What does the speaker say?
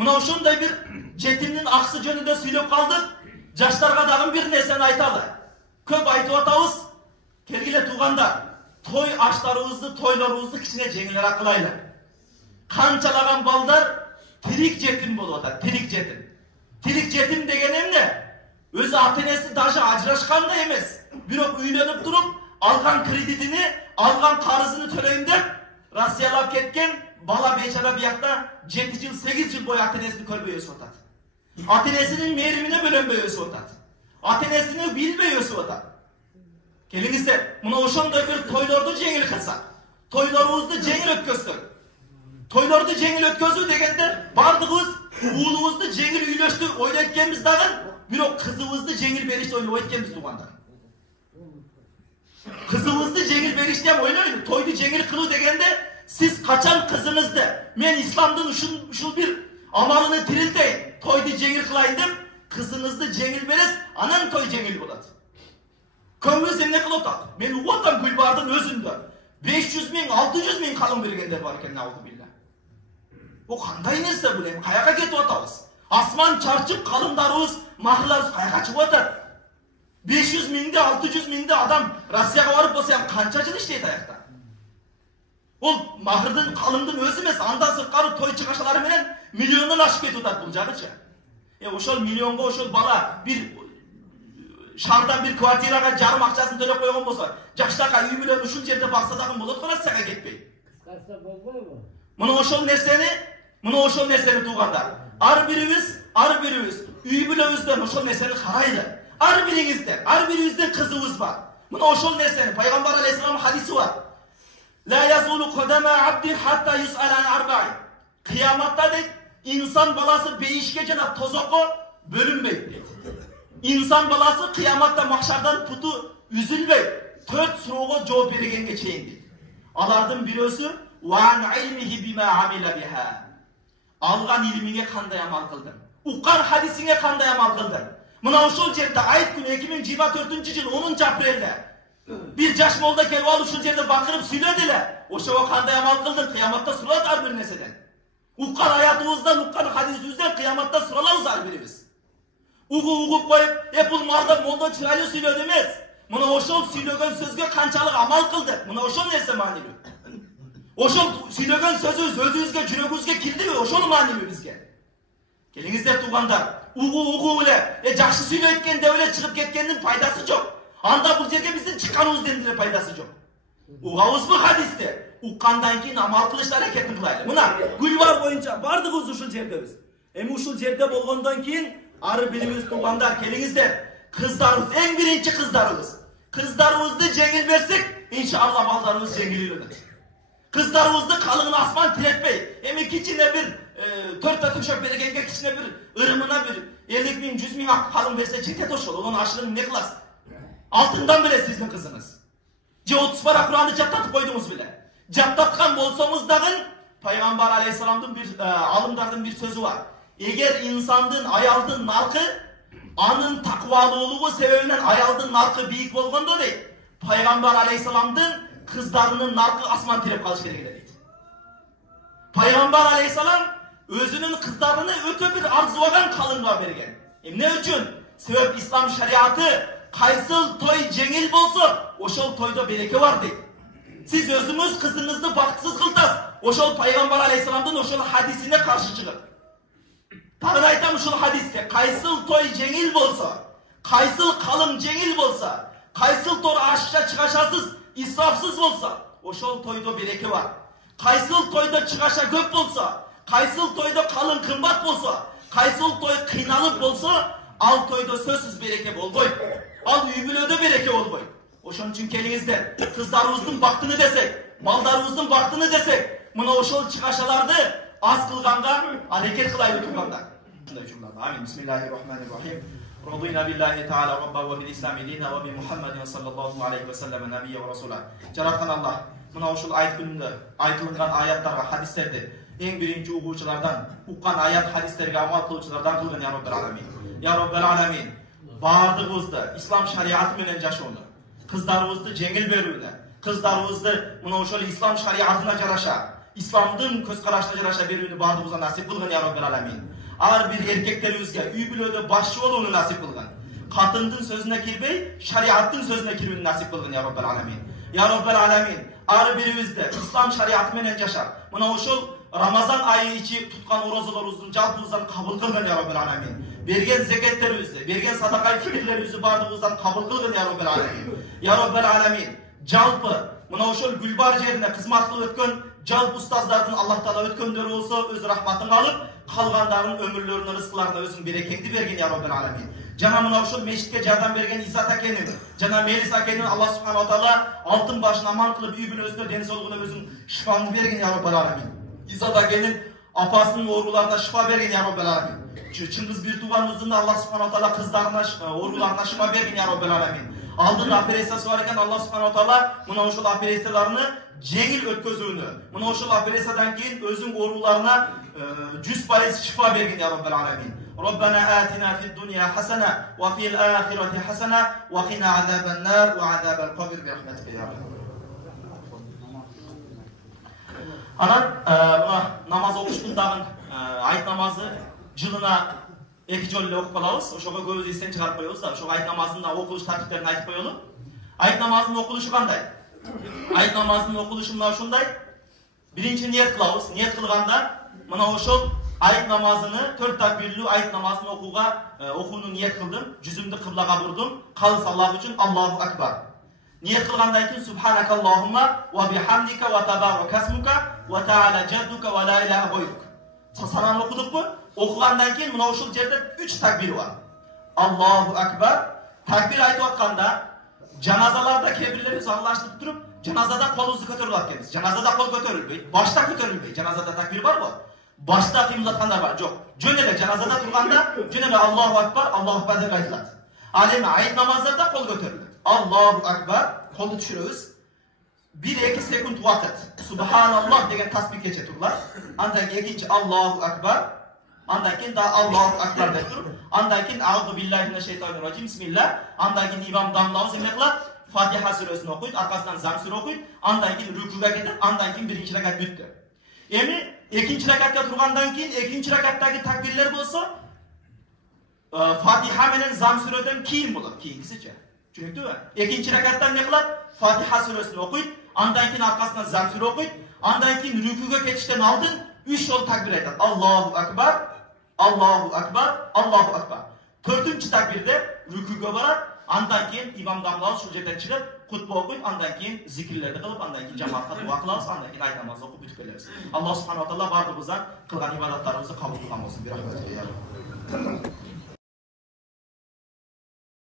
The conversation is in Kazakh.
Мына ошондой бир жетимдин аксы жөнүндө сүйлөп калдык. Жаштарга дагы бир нерсени айталы. Көп айтып атабыз. Келгиле туугандар, той аштарыбызды, тойлорубузду кичине жеңилирээк кылайлы. Канчалаган балдар тирик жетим болуп атат, тирик жетим. Тирик жетим деген эмне? Өзү ата-энеси даже ажырашкан да эмес. Бирок үйлөнүп туруп, алган кредитини, алган карызын төлөйм деп Россиялап кеткен бала бейчара биякта 7 жыл, 8 жыл бою ата-энесин көрбөй өсүп атат. Ата-энесинин мээримине бөлөнбөй өсүп атат. Ата-энесини билбей өсүп атат. Келиңиздер, мына ошондой бир тойлорду жеңил кылсак, тойлорубузду жеңил өткөзсөк. Тойлорду жеңил өткөзүү дегенде бардыгыбыз уулубузду жеңил үйлөштү ойлойт экенбиз дагы, бирок кызыбызды жеңил беришти ойлобойт экенбиз туугандар. Кызыбызды жеңил беришти ham ойлойбуз. Тойду жеңил кылуу дегенде сиз качан кызыңызды мен исламдын ушул бир амалыны тирилтейин, тойду жеңил кылайын деп кызыңызды жеңил бересиз, анан той жеңил болот. Көбүбүз эмне кылып атат? Мен угуп атам Гүлбардын өзүндө 500 миң, 600 миң калың бергендер бар экен, алды билла. О кандай нерсе бул эми? Каяка кетип атабыз? Асман чарчып, калыңдарыбыз, махрларыбыз каяка чыгып атат? 500 миңде, 600 миңде адам Россияга барып болсо ham канча жыл иштейт аякта? Ол махрдын, калыңдын өзү эмес, андан сырткары той чыгашалары менен миллиондон ашып кетип атат бул жагычы. Ошол миллионго ошол бала бир шаардан бир квартирага жарым акчасын төлөп койгон болсо, жаштарга үй бүлөнү ушул жерде бакса дагы болот го, Россияга кетпей. Кыскарса болбойбу? Мына ошол нерсени туугандар, ар бирибиз үй бүлөбүздөн ошол нерсени карайлы. Ар бирибиздин кызыбыз бар. Мына ошол нерсени Пайгамбар алейхиссалам хадиси бар. La yazulu qadama abdi hatta yus'ala an arba'in. Kıyamatта дейт, insan balası beyişke жана тозокко бөлүнбөйт дейт. İnsan balası kıyamatта макшардан путу үзүлбөйт. 4 суроого жооп бергенге чейин дейт. Алардын бирөөсү wa an ilmihi bima amila biha. Алган илимиңе кандай амал кылдың? Уккан хадисиңе кандай амал кылдың? Мына ошол жерде айт күнү 2024-жыл 10 апрелде bir жаш молда келип алып ушул жерде бакырып сүйлөдү эле. Ошого кандай амал кылдың? Кыяматта суралат ар бир нерседен. Уккан аятыбыздан, уккан хадисибизден кыяматта суралабыз ар бирибиз. Угуп коюп, бул малда молда чырайлуу сүйлөдү эмес. Мына ошол сүйлөгөн сөзгө канчалык амал кылдык? Мына ошол нерсе маанилүү. Ошол сүйлөгөн сөзүбүз өзүбүзгө, жүрөгүбүзгө кирдиби? Ошол маанилүү бизге. Келиңиздер туугандар, угуу эле, жакшы сүйлөйт экен деп эле чыгып кеткендин пайдасы жок. Анда бул жерге биздин чыкканыбыздын деле пайдасы жок. Угабызбы хадисти? Уккандан кийин амал кылыш аракетин кылайлы. Мына Гүлбар боюнча бардыгыбыз ушул жердебиз. Эми ушул жерде болгондон кийин ар бирибиз туугандар, келиңиздер, кыздарыбыз, эң биринчи кыздарыбызды жеңил берсек, иншалла балдарыбыз жеңил үйлөнөт. Кыздарыбызды калыңын асман тиретпей, эми кичине бир 4 төшөк бергенге кичине бир ырымына бир 50 миң, 100 миң калың берсе жетет ошол. Онун ашыгын эмне кыласыз? Алтындан беле сиздин кызыңыз. Же 30 пара Куранды жаттатып койдуңуз беле? Жаттаткан болсоңуз дагы Пайгамбар алейхисаламдын бир алымдардын бир сөзү бар. Эгер инсандын, аялдын наркы анын таквалуулугу себебинен аялдын наркы бийик болгондо дейт, Пайгамбар алейхисаламдын кыздарынын наркы асман тиреп калыш керек эле дейт. Пайгамбар алейхисалам өзүнүн кыздарыны өтө бир арзубаган калыңга берген. Эмне үчүн? Себеп ислам шариаты кайсыл той жеңил болсо, ошол тойдо береке бар дейт. Сиз өзүңүз кызыңызды бактысыз кылтасыз, ошол Пайгамбар алейхисаламдын ошол хадисине каршы чыгып. Тагын айтам ушул хадисте, кайсыл той жеңил болсо, кайсыл калың жеңил болсо, кайсыл той ашша чыгашасыз, исрафсыз болсо, ошол тойдо береке бар. Кайсыл тойдо чыгаша көп болсо, кайсыл тойдо калың кымбат болсо, кайсыл той кыйналып болсо, ал тойдо сөзсүз береке болбойт. Ал үй бүлөдө береке болбойт. Ошон үчүн келиңиздер, кыздарыбыздын бактыны десек, балдарыбыздын бактыны десек, мына ошол чыгашаларды аз кылганга аракет кылайлы туугандар. Амин. Бисмиллахир-рахманир-рахим. Раббина биллахи таала рабба ва бил ислами дина ва би Мухаммадин саллаллаху алейхи ва саллам набийя ва расула. Жараткан Аллах мына ушул айт күнүндө айтылган аяттарга, хадистерди эң биринчи угуучулардан, уккан аят хадистерге амал кылуучулардан кылгын я Раббал аламин. Я Раббал аламин. Бардыгыбызды ислам шариаты менен жашоону, кыздарыбызды жеңил берүүнү, кыздарыбызды мына ошол ислам шариатына жараша İslamdın köz karaşına jaraşa berүүnü bardığımıza nasip kılgın ya Rabbel Alamin. Ar bir erkeklerimizge üy bülöde başçı oluunu nasip kılgın. Katındın sözüne kirbey, şariattın sözüne kirbeyni nasip kılgın ya Rabbel Alamin. Ya Rabbel Alamin, ar birimizde İslam şariatı menen yaşar. Mına oşul Ramazan ayı içi tutkan orozalarımızın jalpımızdan kabul kılgın ya Rabbel Alamin. Bergen zeketlerimizni, bergen sadakay fikirlerimizni bardığımızdan kabul kılgın ya Rabbel Alamin. Ya Rabbel Alamin, jalpı mına oşul Gülbar жерine kızmat kılıp ötken jalp ustazdardın Allah Taala ötkönleri olsa öz rahmatını alıp kalganların ömürlerini, rızklarına özün bereketi bergen ya Rabbel Alamin. Jana mına oşul meşitke jardan bergen İzzat akenin, jana Melis akenin Allah Subhanahu Taala altın başını aman kılıp üybün özüne deniz solğuna özün şifanı bergen ya Rabbel Alamin. İzzat akenin apasının oğrularına şifa bergen ya Rabbel Alamin. Çıngiz bir tuğanımızın da Allah Subhanahu Taala kızlarına, oğrularına şifa bergen ya Rabbel Alamin. Aldığında operasiyası var iken Allah Subhanahu Taala mına oşul operasiyalarını jengil ötközүүnü, mına oşul operasiyadan keyin özüň oğrularına 100% şifa bergen ya Rabbel Alamin. Rabbana atina fid dunya hasana wa fil ahireti hasana wa qina azaban nar wa azabal qabr bi rahmetike ya Rabbel. Ana namaz okuşkundagın ayet namazı jılına 2 jolly okup kalabız. Oşoga göz esen çıkarıp koyuyoruz da. Oşoga ayet namazında okuluş tartiplerini aytıp koyalım. Ayet namazının okuluşu kanday? Ayet namazının okuluşu mına şunday. Birinci niyet kılabız. Niyet kılganda mına oşol ayet namazını 4 takbirli ayet namazını okuunu niyet kıldım. Yüzümdü kıblaga vurdum. Kalыс Allah için Allahu Akbar. Niyet kılgandan keyin Subhanakallahumma ve bihamdika ve tabarakasmuka ve taala cedduka ve la ilahe gayruk. Sanan okuduk mu? Okugandan keyin mına oşul jerde 3 takbir var. Allahu Akbar. Takbir aytıp atkanda janazalarda kebirlerimiz Allah'laştırıp durup janazada kolumuzu kötörüp atkemiz. Janazada kol kötörülbeydi. Başta kötörülbeydi. Janazada takbir var mı? Başta kıyımlatkanlar var. Yok. Jönele janazada turganda jönele Allahu Akbar, Allahu Akbar dep aytılат. Al endi ayet namazlarda kol kötörülüt. Allahu Akbar koldu düşürөбүз. 1-2 sekund vakit. Subhanallah degen tasbih keçe turlar. Andan keyin Allahu Akbar. Andan keyin da Allahu Akbar dep turup, andan keyin Auzu billahi mineşşeytanirracim. Bismillah. Andan keyin imam damlabız eме кылат. Fatiha suresini okuyup, arkasından Zam sure okuyup, andan keyin rükûga ketip, andan keyin birinci rekat bütdü. Emi ikinci rekatga turgandan keyin ikinci rekatdagi takbirler bolsa Fatiha menen Zam sureden keyin bolat, keyingisiçe. Tushunibdimi? Ikinci rekatdan ne kılat? Fatiha suresini okuyup, andan keyin arkasından Zam sure okuyup, andan keyin rükûga ketişten aldın 3 yol takbir aytadi. Allahu Akbar, Allahu Akbar, Allahu Akbar. 4-cü takbirde rükûga barat, andan keyin imam damlabız şu жерден чыгып, kutba okuyup, andan keyin zikirlerdi kılıp, andan keyin cemaatga dua kılabız, andan keyin ayet namazı okuyup bütüp kelebиз. Allah Subhanahu wa taala bardığımızdan kılgan ibadatlarımızı kabul kılgan bolsun. Bir rahmet eylesin.